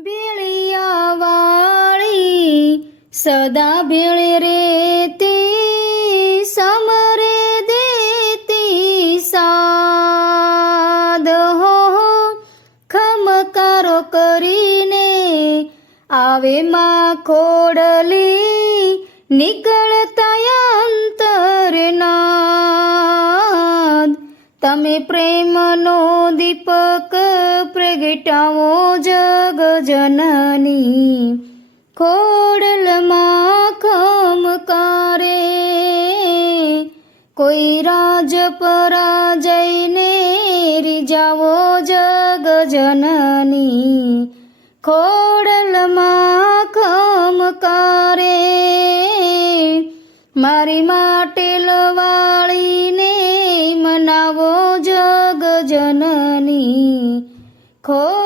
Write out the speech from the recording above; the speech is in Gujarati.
ભેળિયા વાળી સદા ભેળે રેતી સમરે દેતી સાદ હો ખમકારો કરીને આવે માં ખોડલી નીકળતા અંતરનાદ તમે પ્રેમનો દીપક પ્રગટાવો જગ જનની ખોડલમાં ખમકારે કોઈ રાજ પરાજયને રીજાવો જગ જનની ખોડલમાં ખમકારે મારી માટે લવાળીને મનાવો જગ જનની ખો